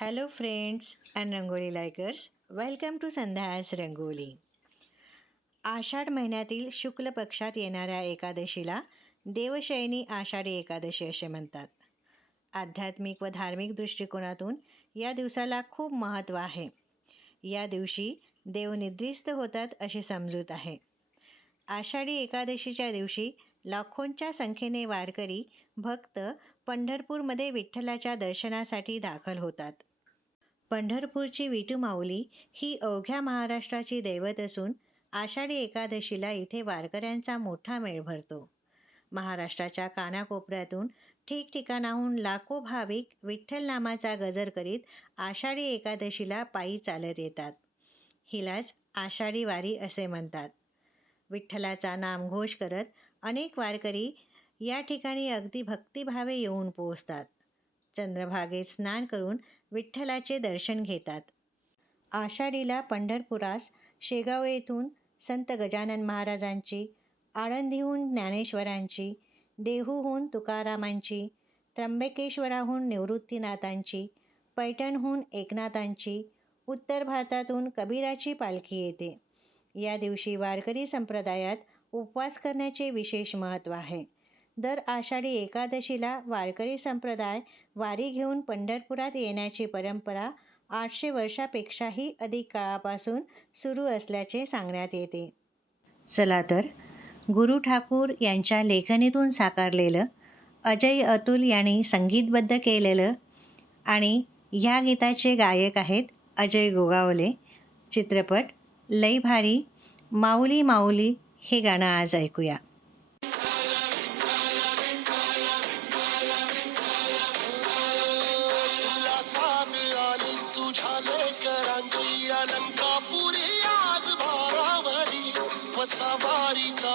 Hello friends and rangoli likers welcome to Sandhya's rangoli Ashadh महिन्यातील शुक्ल पक्षात येणाऱ्या एकादशीला देवशयनी आषाढी एकादशी असे म्हणतात. आध्यात्मिक व धार्मिक दृष्टिकोनातून या दिवसाला खूप महत्त्व आहे. या दिवशी देव निद्रिस्त होतात अशी समजूत आहे. आषाढी एकादशीच्या दिवशी लाखोंच्या संख्येने वारकरी भक्त पंढरपूरमध्ये विठ्ठलाच्या दर्शनासाठी दाखल होतात. पंढरपूरची विटुमाऊली ही अवघ्या महाराष्ट्राची दैवत असून आषाढी एकादशीला इथे वारकऱ्यांचा मोठा मेळ भरतो. महाराष्ट्राच्या कानाकोपऱ्यातून ठिकठिकाणाहून लाखो भाविक विठ्ठल नामाचा गजर करीत आषाढी एकादशीला पायी चालत येतात. हिलाच आषाढी वारी असे म्हणतात. विठ्ठलाचा नामघोष करत अनेक वारकरी या ठिकाणी अगदी भक्तिभावे येऊन पोहोचतात. चंद्रभागेत स्नान करून विठ्ठलाचे दर्शन घेतात. आषाढीला पंढरपुरास शेगाव येथून संत गजानन महाराजांची आळंदीहून ज्ञानेश्वरांची देहूहून तुकारामांची त्र्यंबकेश्वराहून निवृत्तीनाथांची पैठणहून एकनाथांची उत्तर भारतातून कबीराची पालखी येते. या दिवशी वारकरी संप्रदायात उपवास करण्याचे विशेष महत्त्व आहे. दर आषाढी एकादशीला वारकरी संप्रदाय वारी घेऊन पंढरपुरात येण्याची परंपरा आठशे वर्षापेक्षाही अधिक काळापासून सुरू असल्याचे सांगण्यात येते. चला तर गुरु ठाकूर यांच्या लेखणीतून साकारलेलं अजय अतुल यांनी संगीतबद्ध केलेलं आणि ह्या गीताचे गायक आहेत अजय गोगावले. चित्रपट लई भारी माऊली माऊली हे गाणं आज ऐकूया. अलंकापुरी आज भारावरी वसावारीचा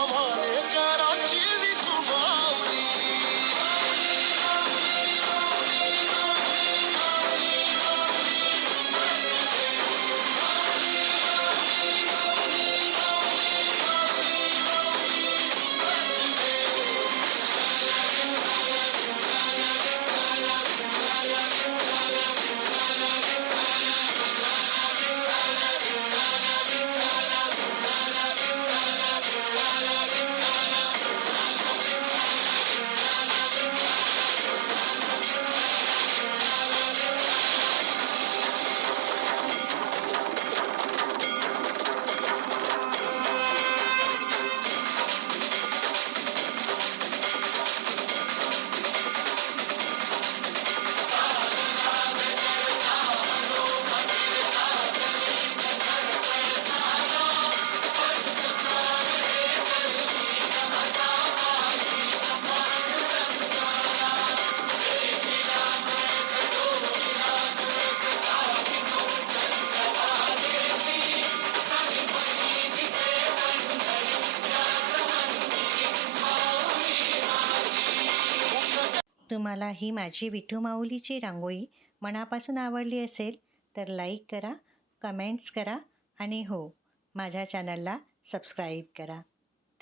तुम्हाला ही माझी विठू माऊलीची रांगोळी मनापासून आवडली असेल तर लाईक करा कमेंट्स करा आणि हो माझ्या चॅनलला सबस्क्राईब करा.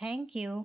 थँक्यू